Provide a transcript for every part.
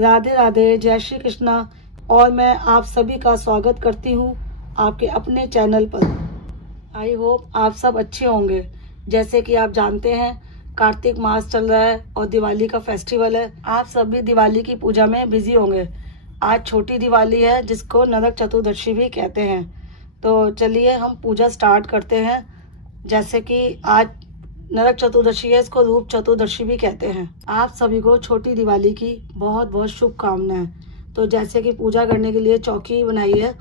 राधे राधे, जय श्री कृष्णा। और मैं आप सभी का स्वागत करती हूँ आपके अपने चैनल पर। आई होप आप सब अच्छे होंगे। जैसे कि आप जानते हैं कार्तिक मास चल रहा है और दिवाली का फेस्टिवल है। आप सभी दिवाली की पूजा में बिजी होंगे। आज छोटी दिवाली है जिसको नरक चतुर्दशी भी कहते हैं। तो चलिए हम पूजा स्टार्ट करते हैं। जैसे कि आज नरक चतुर्दशी है, इसको रूप चतुर्दशी भी कहते हैं। आप सभी को छोटी दिवाली की बहुत बहुत शुभकामनाएं। तो जैसे कि पूजा करने के लिए चौकी बनाई है।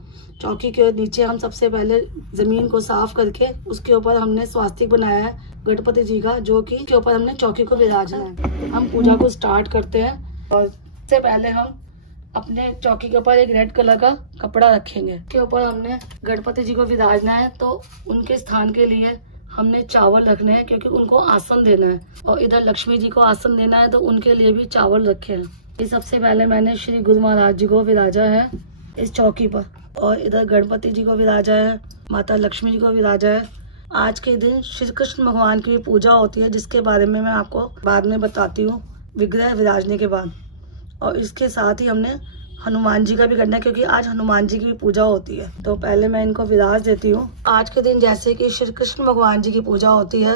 चौकी के नीचे हम सबसे पहले जमीन को साफ करके उसके ऊपर हमने स्वास्तिक बनाया है गणपति जी का, जो कि के ऊपर हमने चौकी को विराजना है। हम पूजा को स्टार्ट करते हैं और सबसे पहले हम अपने चौकी के ऊपर एक रेड कलर का कपड़ा रखेंगे। के ऊपर हमने गणपति जी को विराजना है, तो उनके स्थान के लिए हमने चावल रखने हैं क्योंकि उनको आसन देना है। और इधर लक्ष्मी जी को आसन देना है, तो उनके लिए भी चावल रखे हैं। ये सबसे पहले मैंने श्री गुरु महाराज जी को विराजा है इस चौकी पर, और इधर गणपति जी को विराजा है, माता लक्ष्मी जी को विराजा है। आज के दिन श्री कृष्ण भगवान की भी पूजा होती है, जिसके बारे में मैं आपको बाद में बताती हूँ विग्रह विराजने के बाद। और इसके साथ ही हमने हनुमान जी का भी करना है क्योंकि आज हनुमान जी की भी पूजा होती है। तो पहले मैं इनको विराज देती हूँ। आज के दिन जैसे कि श्री कृष्ण भगवान जी की पूजा होती है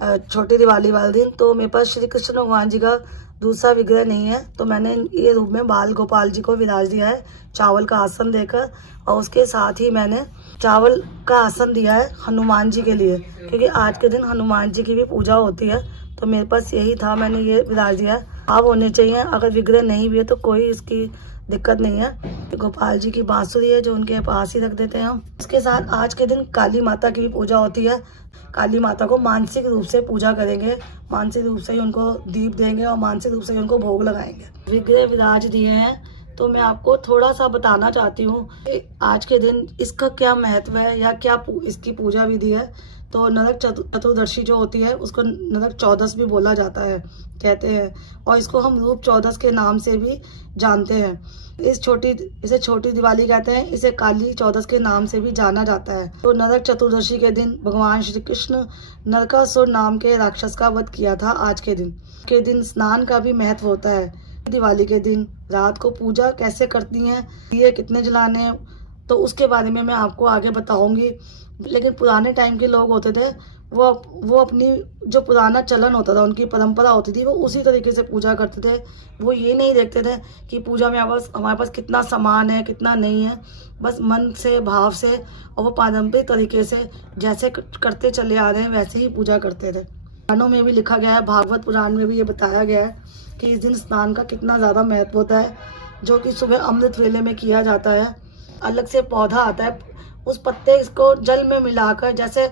छोटी दिवाली वाले दिन, तो मेरे पास श्री कृष्ण भगवान जी का दूसरा विग्रह नहीं है, तो मैंने ये रूप में बाल गोपाल जी को विराज दिया है चावल का आसन देकर। और उसके साथ ही मैंने चावल का आसन दिया है हनुमान जी के लिए, क्योंकि आज के दिन हनुमान जी की भी पूजा होती है। तो मेरे पास यही था, मैंने ये विराज दिया है। आप होने चाहिए, अगर विग्रह नहीं भी है तो कोई इसकी दिक्कत नहीं है। गोपाल जी की बांसुरी है जो उनके पास ही रख देते हैं हम। इसके साथ आज के दिन काली माता की भी पूजा होती है। काली माता को मानसिक रूप से पूजा करेंगे, मानसिक रूप से ही उनको दीप देंगे और मानसिक रूप से ही उनको भोग लगाएंगे। विग्रह विराज दिए हैं, तो मैं आपको थोड़ा सा बताना चाहती हूँ कि आज के दिन इसका क्या महत्व है या क्या इसकी पूजा विधि है। तो नरक चतुर्दशी जो होती है उसको नरक चौदस भी बोला जाता है, कहते हैं, और इसको हम रूप चौदस के नाम से भी जानते हैं। इसे छोटी दिवाली कहते हैं, इसे काली चौदस के नाम से भी जाना जाता है। तो नरक चतुर्दशी के दिन भगवान श्री कृष्ण नरकासुर नाम के राक्षस का वध किया था। आज के दिन स्नान का भी महत्व होता है। दिवाली के दिन रात को पूजा कैसे करती हैं, दिए कितने जलाने हैं, तो उसके बारे में मैं आपको आगे बताऊंगी। लेकिन पुराने टाइम के लोग होते थे, वो अपनी जो पुराना चलन होता था, उनकी परंपरा होती थी, वो उसी तरीके से पूजा करते थे। वो ये नहीं देखते थे कि पूजा में हमारे पास कितना सामान है कितना नहीं है, बस मन से भाव से, और वो पारंपरिक तरीके से जैसे करते चले आ रहे हैं वैसे ही पूजा करते थे। पुराणों में भी लिखा गया है, भागवत पुराण में भी ये बताया गया है कि इस दिन स्नान का कितना ज़्यादा महत्व होता है, जो कि सुबह अमृत वेले में किया जाता है। अलग से पौधा आता है, उस पत्ते इसको जल में मिलाकर, जैसे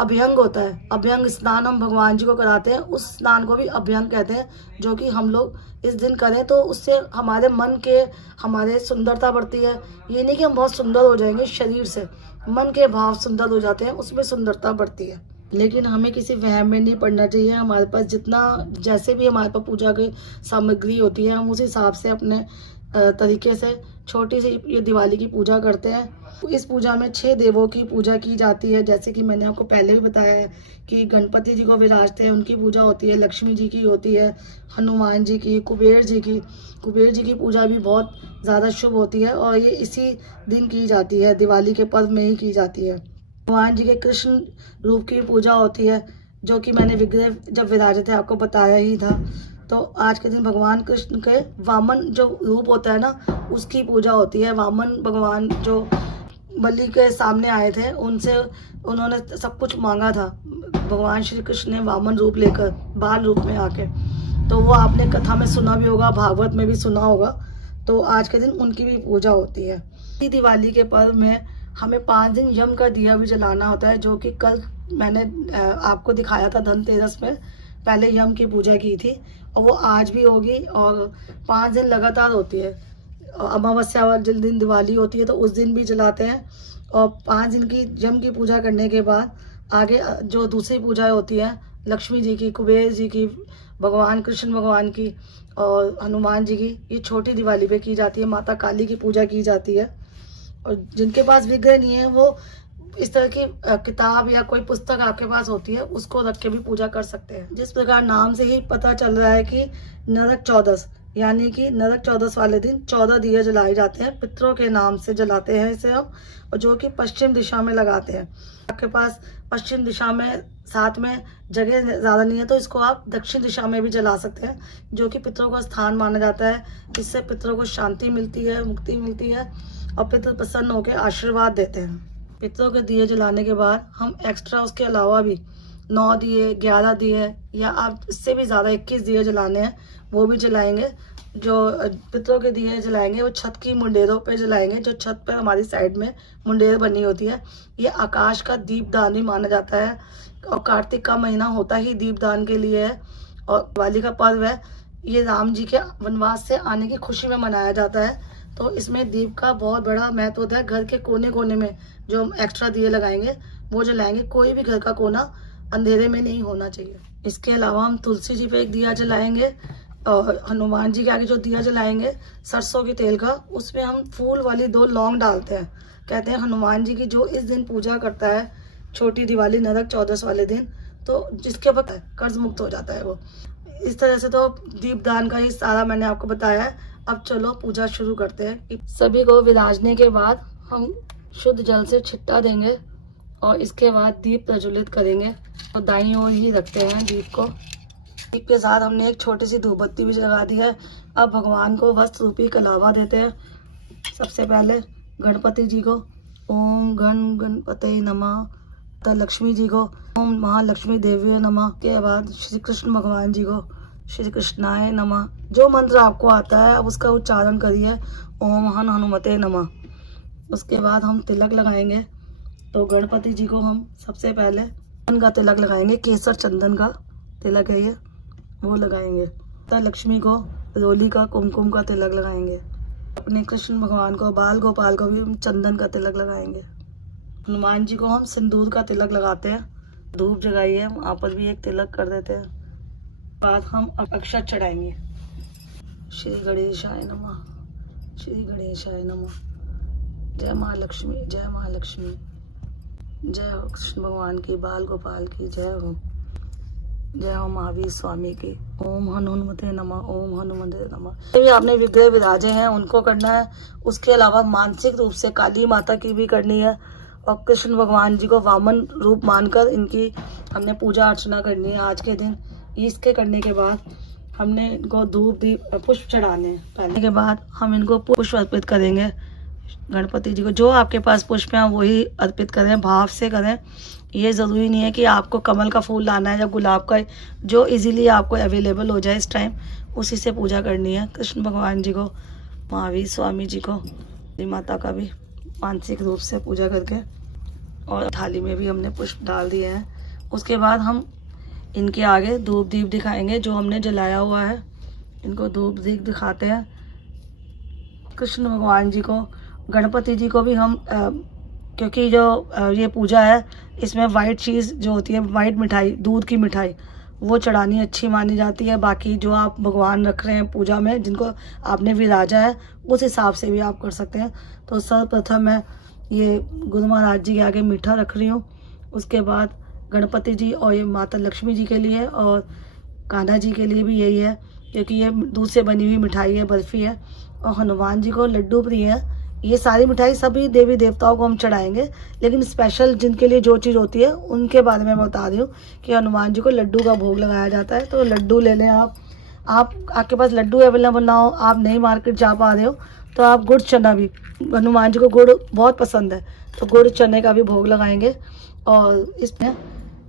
अभ्यंग होता है, अभ्यंग स्नान हम भगवान जी को कराते हैं, उस स्नान को भी अभ्यंग कहते हैं, जो कि हम लोग इस दिन करें तो उससे हमारे मन के हमारे सुंदरता बढ़ती है। ये नहीं कि हम बहुत सुंदर हो जाएंगे शरीर से, मन के भाव सुंदर हो जाते हैं, उसमें सुंदरता बढ़ती है। लेकिन हमें किसी वहम में नहीं पड़ना चाहिए। हमारे पास जैसे भी हमारे पास पूजा की सामग्री होती है, हम उस हिसाब से अपने तरीके से छोटी सी ये दिवाली की पूजा करते हैं। इस पूजा में 6 देवों की पूजा की जाती है। जैसे कि मैंने आपको पहले भी बताया है कि गणपति जी को विराजते हैं, उनकी पूजा होती है, लक्ष्मी जी की होती है, हनुमान जी की, कुबेर जी की पूजा भी बहुत ज़्यादा शुभ होती है, और ये इसी दिन की जाती है, दिवाली के पर्व में ही की जाती है। भगवान जी के कृष्ण रूप की पूजा होती है, जो कि मैंने विग्रह जब विराजे थे आपको बताया ही था। तो आज के दिन भगवान कृष्ण के वामन जो रूप होता है ना, उसकी पूजा होती है। वामन भगवान जो बलि के सामने आए थे, उन्होंने सब कुछ मांगा था। भगवान श्री कृष्ण ने वामन रूप लेकर बाल रूप में आके, तो वो आपने कथा में सुना भी होगा, भागवत में भी सुना होगा। तो आज के दिन उनकी भी पूजा होती है। दिवाली के पर्व में हमें 5 दिन यम का दिया भी जलाना होता है, जो कि कल मैंने आपको दिखाया था धनतेरस में। पहले यम की पूजा की थी, और वो आज भी होगी, और 5 दिन लगातार होती है। अमावस्या वाले जिस दिन दिवाली होती है तो उस दिन भी जलाते हैं, और 5 दिन की यम की पूजा करने के बाद आगे जो दूसरी पूजाएं होती हैं, लक्ष्मी जी की, कुबेर जी की, भगवान कृष्ण भगवान की और हनुमान जी की, ये छोटी दिवाली पे की जाती है। माता काली की पूजा की जाती है। और जिनके पास विग्रह नहीं है, वो इस तरह की किताब या कोई पुस्तक आपके पास होती है, उसको रख के भी पूजा कर सकते हैं। जिस प्रकार नाम से ही पता चल रहा है कि नरक चौदस, यानी कि नरक चौदस वाले दिन 14 दिए जलाए जाते हैं, पितरों के नाम से जलाते हैं इसे हम, और जो कि पश्चिम दिशा में लगाते हैं। आपके पास पश्चिम दिशा में साथ में जगह ज़्यादा नहीं है तो इसको आप दक्षिण दिशा में भी जला सकते हैं, जो कि पितरों का स्थान माना जाता है। इससे पितरों को शांति मिलती है, मुक्ति मिलती है और पितर प्रसन्न होकर आशीर्वाद देते हैं। पितरों के दिए जलाने के बाद हम एक्स्ट्रा उसके अलावा भी 9 दिए, 11 दिए, या आप इससे भी ज़्यादा 21 दिए जलाने हैं वो भी जलाएंगे। जो पितरों के दिए जलाएंगे वो छत की मुंडेरों पे जलाएंगे, जो छत पर हमारी साइड में मुंडेर बनी होती है। ये आकाश का दीपदान भी माना जाता है, और कार्तिक का महीना होता ही दीपदान के लिए है। और दिवाली का पर्व है, ये राम जी के वनवास से आने की खुशी में मनाया जाता है, तो इसमें दीप का बहुत बड़ा महत्व होता है। घर के कोने कोने में जो हम एक्स्ट्रा दिए लगाएंगे वो जलाएंगे, कोई भी घर का कोना अंधेरे में नहीं होना चाहिए। इसके अलावा हम तुलसी जी पे एक दिया जलाएंगे, और हनुमान जी के आगे जो दिया जलाएंगे सरसों के तेल का, उसमें हम फूल वाली 2 लौंग डालते हैं। कहते हैं हनुमान जी की जो इस दिन पूजा करता है, छोटी दिवाली नरक चौदस वाले दिन, तो जिसके वक्त कर्ज मुक्त हो जाता है वो। इस तरह से तो दीपदान का ही सारा मैंने आपको बताया है। अब चलो पूजा शुरू करते हैं। सभी को विराजने के बाद हम शुद्ध जल से छिट्टा देंगे और इसके बाद दीप प्रज्वलित करेंगे, और दाईं ओर ही रखते हैं दीप को। दीप के साथ हमने एक छोटी सी धूपबत्ती भी जला दी है। अब भगवान को वस्त्र रूपी कलावा देते हैं। सबसे पहले गणपति जी को ओम गण गणपते नमः, तो लक्ष्मी जी को ओम महालक्ष्मी देवी नमः, के बाद श्री कृष्ण भगवान जी को श्री कृष्णाय नमः। जो मंत्र आपको आता है अब उसका उच्चारण करिए, ओम हन हनुमते नमः। उसके बाद हम तिलक लगाएंगे। तो गणपति जी को हम सबसे पहले चंदन का तिलक लगाएंगे, केसर चंदन का तिलक है ये, वो लगाएंगे। तो लक्ष्मी को रोली का कुमकुम का तिलक लगाएंगे। अपने कृष्ण भगवान को, बाल गोपाल को भी हम चंदन का तिलक लगाएंगे। हनुमान जी को हम सिंदूर का तिलक लगाते हैं। धूप जगाइए, वहाँ पर भी एक तिलक कर देते हैं। बाद हम अक्षत चढ़ाएंगे। श्री गणेशाय नमः, श्री गणेशाय नमः। जय महालक्ष्मी, जय महालक्ष्मी, जय हो कृष्ण भगवान की, बाल गोपाल की जय हो, जय हो महावीर स्वामी की। ओम हनुमते नमः, ओम हनुमते नमः। ये आपने विग्रह विराजे हैं उनको करना है। उसके अलावा मानसिक रूप से काली माता की भी करनी है, और कृष्ण भगवान जी को वामन रूप मानकर इनकी हमने पूजा अर्चना करनी है आज के दिन। इसके करने के बाद हमने इनको धूप दीप पुष्प चढ़ाने हैं। पहले के बाद हम इनको पुष्प अर्पित करेंगे गणपति जी को। जो आपके पास पुष्प हैं वही अर्पित करें, भाव से करें। ये ज़रूरी नहीं है कि आपको कमल का फूल लाना है या गुलाब का, जो इजीली आपको अवेलेबल हो जाए इस टाइम उसी से पूजा करनी है। कृष्ण भगवान जी को, महावीर स्वामी जी को, माता का भी मानसिक रूप से पूजा करके, और थाली में भी हमने पुष्प डाल दिए हैं। उसके बाद हम इनके आगे धूप दीप दिखाएंगे जो हमने जलाया हुआ है। इनको धूप दीप दिखाते हैं। कृष्ण भगवान जी को, गणपति जी को भी हम क्योंकि जो ये पूजा है इसमें वाइट चीज़ जो होती है, वाइट मिठाई, दूध की मिठाई, वो चढ़ानी अच्छी मानी जाती है। बाकी जो आप भगवान रख रहे हैं पूजा में, जिनको आपने विराजा है, उस हिसाब से भी आप कर सकते हैं। तो सर्वप्रथम मैं ये गुरु महाराज जी के आगे मीठा रख रही हूँ। उसके बाद गणपति जी और ये माता लक्ष्मी जी के लिए और कान्हा जी के लिए भी यही है, क्योंकि ये दूध से बनी हुई मिठाई है, बर्फ़ी है। और हनुमान जी को लड्डू प्रिय है। ये सारी मिठाई सभी देवी देवताओं को हम चढ़ाएंगे, लेकिन स्पेशल जिनके लिए जो चीज़ होती है उनके बारे में मैं बता रही हूँ कि हनुमान जी को लड्डू का भोग लगाया जाता है। तो लड्डू ले लें आप आपके पास लड्डू अवेलेबल ना हो, आप नई मार्केट जा पा रहे हो, तो आप गुड़ चना भी, हनुमान जी को गुड़ बहुत पसंद है, तो गुड़ चने का भी भोग लगाएंगे। और इसमें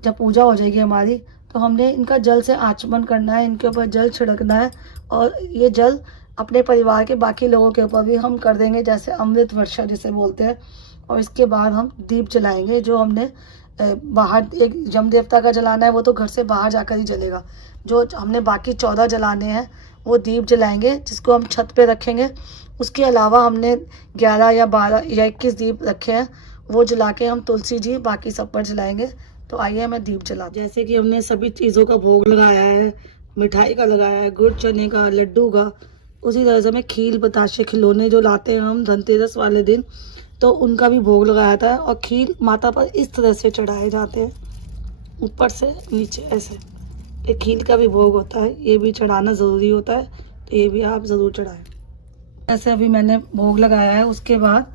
जब पूजा हो जाएगी हमारी, तो हमने इनका जल से आचमन करना है, इनके ऊपर जल छिड़कना है, और ये जल अपने परिवार के बाकी लोगों के ऊपर भी हम कर देंगे, जैसे अमृत वर्षा जिसे बोलते हैं। और इसके बाद हम दीप जलाएंगे, जो हमने बाहर एक यम देवता का जलाना है, वो तो घर से बाहर जाकर ही जलेगा। जो हमने बाकी 14 जलाने हैं वो दीप जलाएंगे, जिसको हम छत पे रखेंगे। उसके अलावा हमने 11 या 12 या 21 दीप रखे हैं, वो जला के हम तुलसी जी बाकी सब पर जलाएंगे। तो आइए मैं दीप जला, जैसे कि हमने सभी चीज़ों का भोग लगाया है, मिठाई का लगाया है, गुड़ चने का, लड्डू का, उसी तरह से हमें खील बताशे खिलौने जो लाते हैं हम धनतेरस वाले दिन, तो उनका भी भोग लगाया था। और खील माता पर इस तरह से चढ़ाए जाते हैं, ऊपर से नीचे ऐसे। एक खील का भी भोग होता है, ये भी चढ़ाना ज़रूरी होता है, तो ये भी आप ज़रूर चढ़ाएं। ऐसे अभी मैंने भोग लगाया है। उसके बाद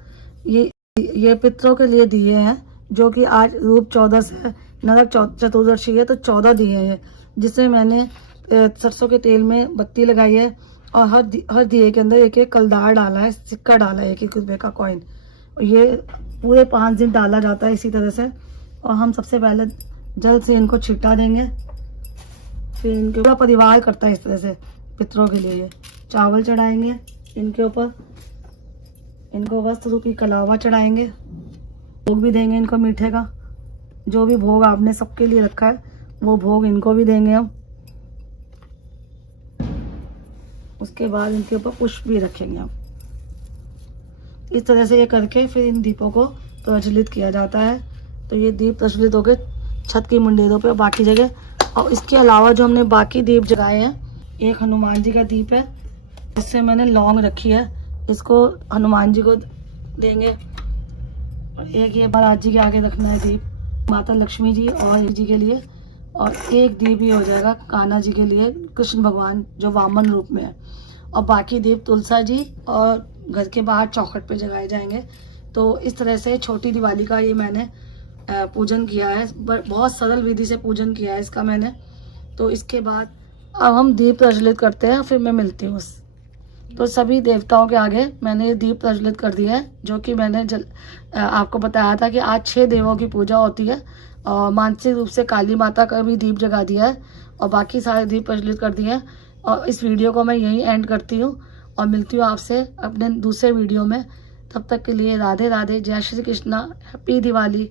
ये पितरों के लिए दिए हैं, जो कि आज रूप 14 है, नरक चतुर्दशी है, तो 14 दिए हैं, जिसमें मैंने सरसों के तेल में बत्ती लगाई है और हर दिए के अंदर एक एक कलदार डाला है, सिक्का डाला है, 1-1 रुपये का कॉइन। ये पूरे 5 दिन डाला जाता है इसी तरह से। और हम सबसे पहले जल से इनको छिटा देंगे, फिर इनके पूरा परिवार करता है इस तरह से पितरों के लिए। ये चावल चढ़ाएंगे इनके ऊपर, इनको वस्त्र रूपी कलावा चढ़ाएंगे, भोग भी देंगे इनको मीठे का। जो भी भोग आपने सबके लिए रखा है वो भोग इनको भी देंगे हम। उसके बाद इनके ऊपर पुष्प भी रखेंगे हम। इस तरह से ये करके फिर इन दीपों को प्रज्वलित किया जाता है। तो ये दीप प्रज्वलित हो गए छत की मुंडेरों पे और बाकी जगह। और इसके अलावा जो हमने बाकी दीप जलाए हैं, एक हनुमान जी का दीप है, इससे मैंने लौंग रखी है, इसको हनुमान जी को देंगे। और एक ये महाराज जी के आगे रखना है दीप, माता लक्ष्मी जी और जी के लिए। और एक दीप ही हो जाएगा कान्हा जी के लिए, कृष्ण भगवान जो वामन रूप में है। और बाकी दीप तुलसा जी और घर के बाहर चौखट पे जलाए जाएंगे। तो इस तरह से छोटी दिवाली का ये मैंने पूजन किया है। बहुत सरल विधि से पूजन किया है इसका मैंने। तो इसके बाद अब हम दीप प्रज्वलित करते हैं, फिर मैं मिलती हूँ। तो सभी देवताओं के आगे मैंने ये दीप प्रज्वलित कर दिया है, जो कि मैंने आपको बताया था कि आज 6 देवों की पूजा होती है। और मानसिक रूप से काली माता का भी दीप जगा दिया है और बाकी सारे दीप प्रज्वलित कर दिए हैं। और इस वीडियो को मैं यहीं एंड करती हूँ और मिलती हूँ आपसे अपने दूसरे वीडियो में। तब तक के लिए राधे राधे, जय श्री कृष्णा, हैप्पी दिवाली।